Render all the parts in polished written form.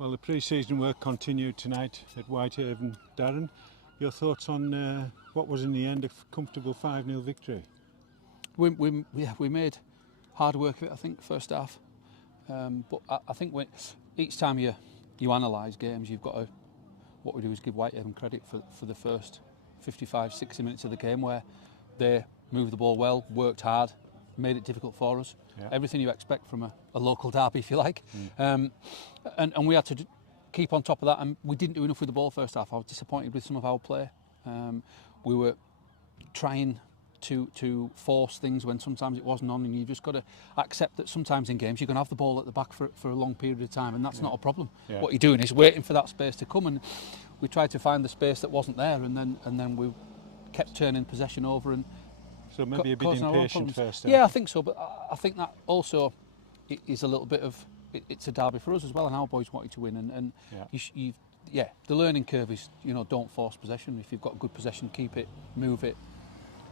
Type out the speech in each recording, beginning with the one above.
Well, the pre-season work continued tonight at Whitehaven. Darren, your thoughts on what was in the end a comfortable 5-0 victory? We made hard work of it, I think, first half. But I think each time you analyse games, you've got to, what we do is give Whitehaven credit for the first 55, 60 minutes of the game where they moved the ball well, worked hard, made it difficult for us. Yeah. Everything you expect from a local derby, if you like. And we had to keep on top of that, and we didn't do enough with the ball first half. I was disappointed with some of our play. We were trying to force things when sometimes it wasn't on, and you just got to accept that sometimes in games you're going to have the ball at the back for a long period of time, and that's not a problem. Yeah. What you're doing is waiting for that space to come, and we tried to find the space that wasn't there, and then we kept turning possession over and so maybe a bit impatient first. Yeah, I think so, but I think that also is a little bit of it's a derby for us as well, and our boys wanted to win, and the learning curve is, don't force possession. If you've got good possession, keep it, move it.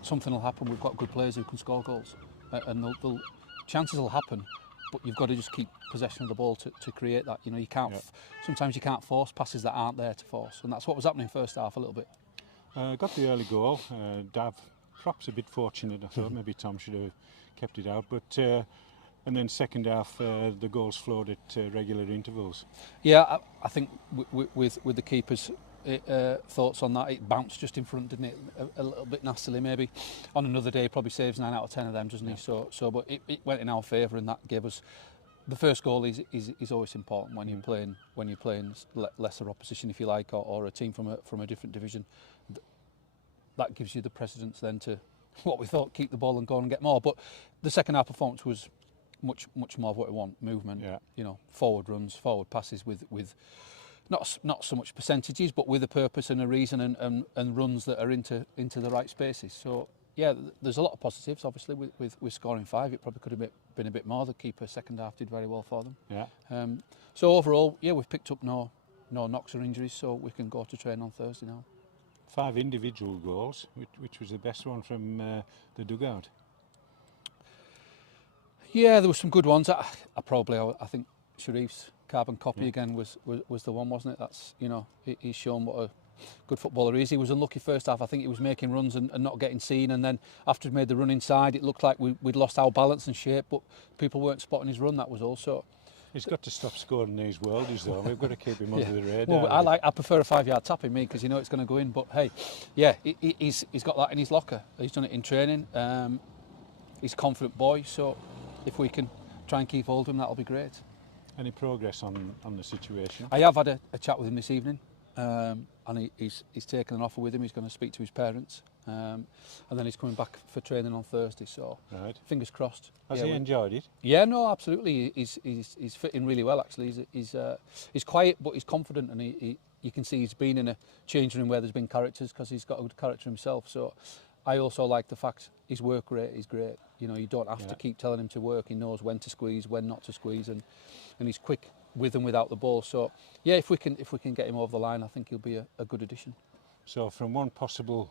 Something will happen. We've got good players who can score goals, and chances will happen, but you've got to just keep possession of the ball to create that. You can't. Sometimes you can't force passes that aren't there to force, and that's what was happening first half a little bit. Got the early goal. Dav, perhaps a bit fortunate. I thought maybe Tom should have kept it out, but and then second half the goals flowed at regular intervals. Yeah, I think with the keeper's thoughts on that, it bounced just in front, didn't it? A little bit nastily maybe. On another day, probably saves 9 out of 10 of them, doesn't he? So, but it went in our favour, and that gave us the first goal. Is always important when you're playing lesser opposition, if you like, or a team from a different division. That gives you the precedence then to what we thought, keep the ball and go and get more. But the second half performance was much more of what we want. Movement, forward runs, forward passes with not so much percentages, but with a purpose and a reason, and runs that are into the right spaces. So yeah, there's a lot of positives. Obviously, with scoring 5, it probably could have been a bit more. The keeper second half did very well for them. Yeah. So overall, we've picked up no knocks or injuries, so we can go to train on Thursday now. 5 individual goals. Which was the best one from the dugout? Yeah, there were some good ones. I think Sharif's carbon copy again was the one, wasn't it? That's he's shown what a good footballer he is. He was unlucky first half. I think he was making runs and not getting seen, and then after he made the run inside, it looked like we'd lost our balance and shape, but people weren't spotting his run. That was also. He's got to stop scoring these worldies though. We've got to keep him under the radar. Well, I prefer a 5-yard tap in me, because it's going to go in. But hey, he's got that in his locker. He's done it in training. He's a confident boy. So if we can try and keep hold of him, that'll be great. Any progress on the situation? I have had a chat with him this evening, and he's taken an offer with him. He's going to speak to his parents, and then he's coming back for training on Thursday. So fingers crossed. Has he enjoyed it? Yeah, no, absolutely. He's fitting really well, actually. He's quiet, but he's confident, and you can see he's been in a changing room where there's been characters, because he's got a good character himself. So I also like the fact his work rate is great. You don't have to keep telling him to work. He knows when to squeeze, when not to squeeze, and he's quick with and without the ball. So yeah, if we can get him over the line, I think he'll be a good addition. So from one possible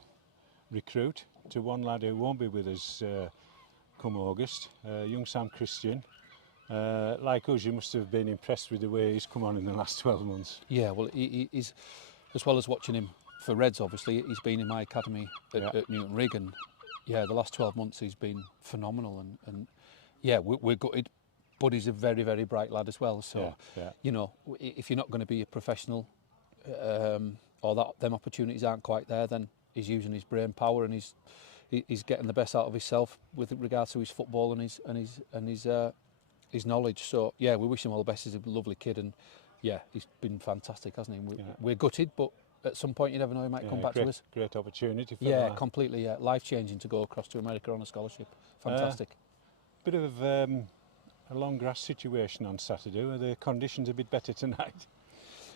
recruit to one lad who won't be with us come August, young Sam Christian. Like us, you must have been impressed with the way he's come on in the last 12 months. Yeah, well, he's, as well as watching him for Reds, obviously, he's been in my academy at Newton Rig, and the last 12 months he's been phenomenal, and we're gutted, but he's a very, very bright lad as well. So if you're not going to be a professional, or them opportunities aren't quite there, then he's using his brain power, and he's getting the best out of himself with regards to his football and his knowledge. So we wish him all the best. He's a lovely kid, and he's been fantastic, hasn't he? We're gutted, but at some point you never know, he might come back to us. Great opportunity for that. Completely. Life-changing to go across to America on a scholarship. Fantastic. Bit of a long grass situation on Saturday. Were the conditions a bit better tonight?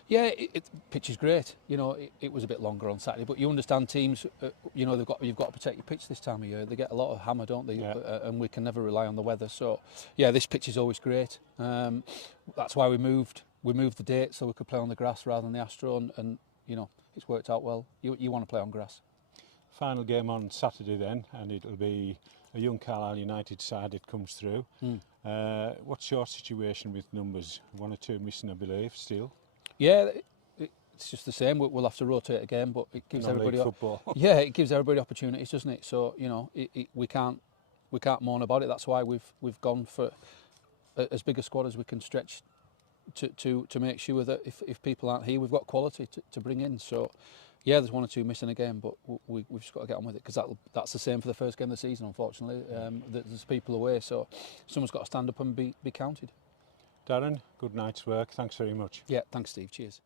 Yeah, pitch is great. It was a bit longer on Saturday, but you understand teams. You've got to protect your pitch this time of year. They get a lot of hammer, don't they? And we can never rely on the weather. So this pitch is always great. That's why we moved the date so we could play on the grass rather than the Astro, and it's worked out well. You want to play on grass. Final game on Saturday then, and it'll be a young Carlisle United side that comes through. What's your situation with numbers? 1 or 2 missing, I believe, still? Yeah, it's just the same. We'll have to rotate again, but it gives everybody football. Yeah, it gives everybody opportunities, doesn't it? So we can't moan about it. That's why we've gone for as big a squad as we can stretch to make sure that if people aren't here, we've got quality to bring in. So yeah, there's 1 or 2 missing again, but we've just got to get on with it, because that's the same for the first game of the season, unfortunately. There's people away, so someone's got to stand up and be counted. Darren, good night's work. Thanks very much. Yeah, thanks, Steve. Cheers.